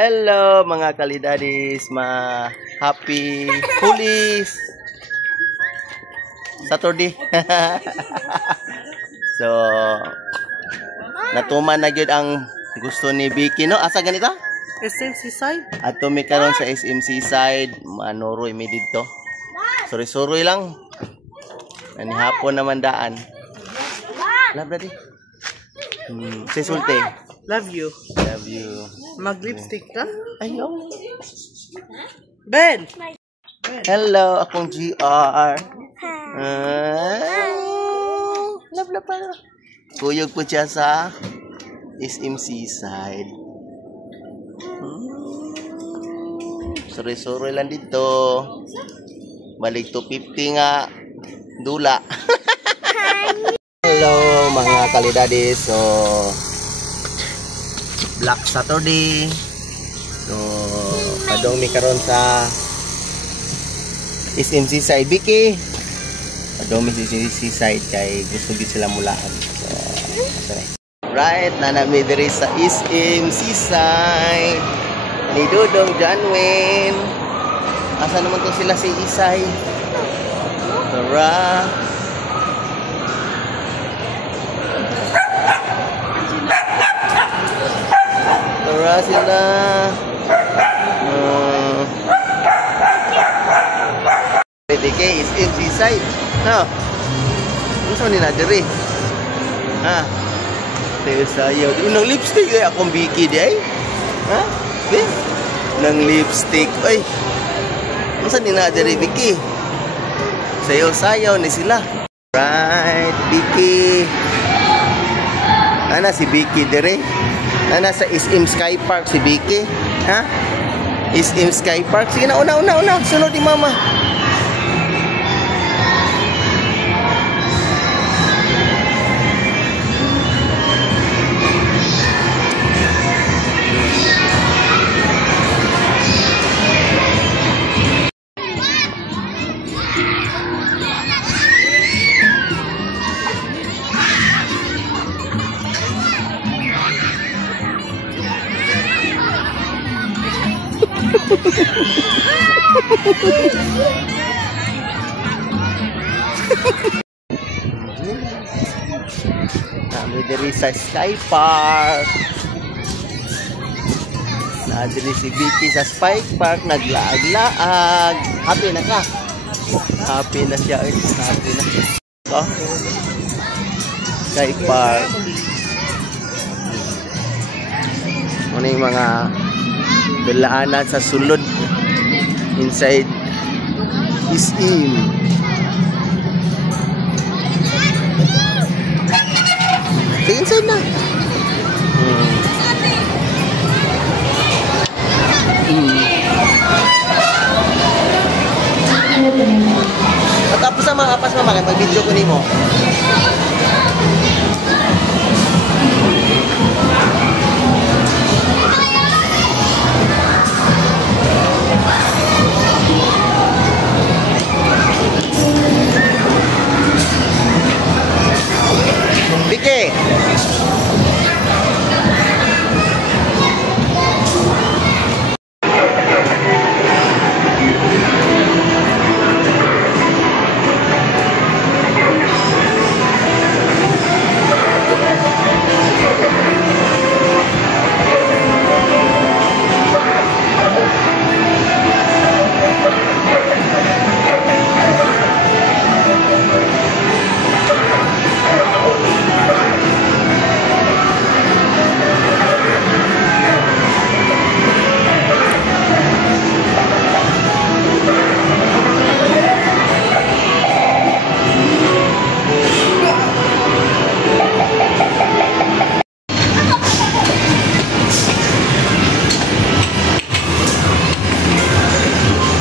Hello mga kalidadis, happy Police Saturday. So, natuman na gyud ang gusto ni Vicky, no? Asa ganito? SM Seaside. At tumikaron sa SM Seaside, manuroy mi dito. Suri-suri lang. Ani hapon naman daan. Love daddy. Say sulti. Love you. Love you. Mag-lipstick ka? Ayaw. Ben! Hello, akong GR. Love pa. Kuyog po siya sa SM Seaside. Suri-suri lang dito. Balik to 50 nga dula. Hello mga kalidadis. So Black Saturday. So padong mi karon sa SM Seaside. Vicky, padong mi sa Seaside kay gusto gid sila mulaan. So right na nami diri sa SM Seaside ni Dudong Janwin. Asa naman to sila si Isay? Tara. Tara sila. PDK is in Seaside. No. Gusto ni na diri. Ha. Tayo sayo. Nang lipstick ay akong Vicky di ay. Ha? Di? Nang lipstick. Ay. Gusto ni na diri Vicky. Sayo-sayo ni sila. Right, Vicky. Ana si Vicky diri. Ana sa SM Sky Park si Vicky. Ha? SM Sky Park. Sige na, una. Sunod ni mama. Kami diri sa Sky Park. Nadiri si Vicky sa Spike Park, naglaag-laag. Happy na ka? Happy na siya. Happy na siya. So, Sky Park. Ano yung mga dalaanan sa sulod inside SM. Sige inside na. Tapos sa mga apas mama, mag-video ko nimo. Vicky.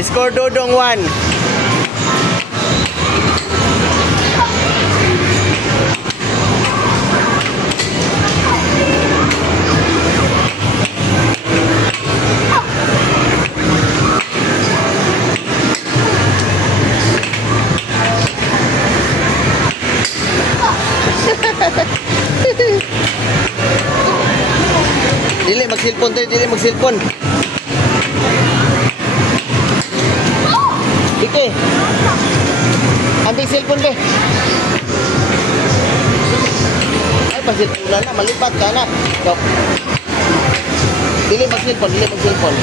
Score Dodong 1. Dili mag-selfie cellphone tayo, dili mag-cellphone. Ike. Ambil cellphone be. Ay, pa-cellphone na, malipat ka na. Go. Dili mag-cellphone, dili mag-cellphone.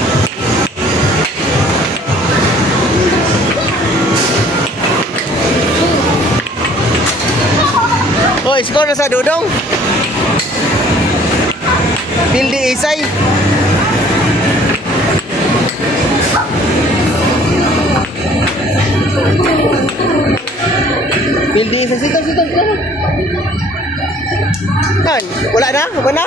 Hoy, score na sa Dudong. Pildi Isay. Pildi Isay, sitam. Kan, wala na? Wala na?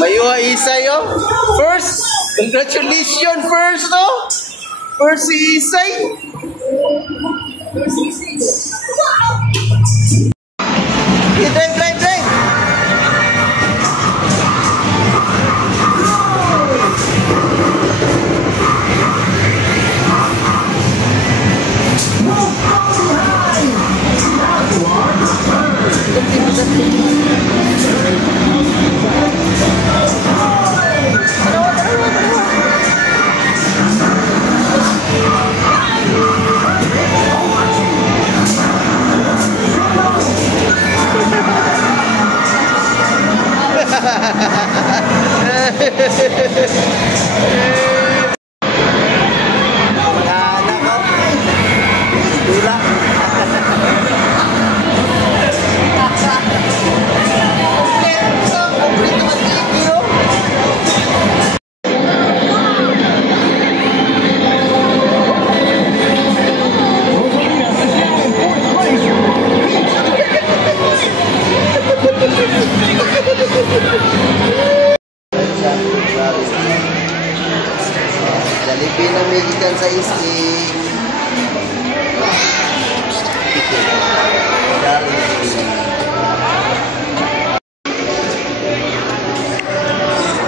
Mayuha Isay, oh. First, congratulations first, oh. First si Isay. Drive. pinamigikan sa ising.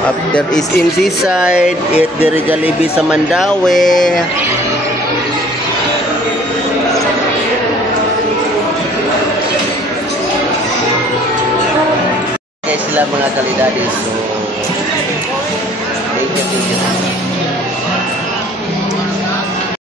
After is in seaside, eat the Jollibee sa Mandawi. Kaya sila mga kalidades. So, thank you.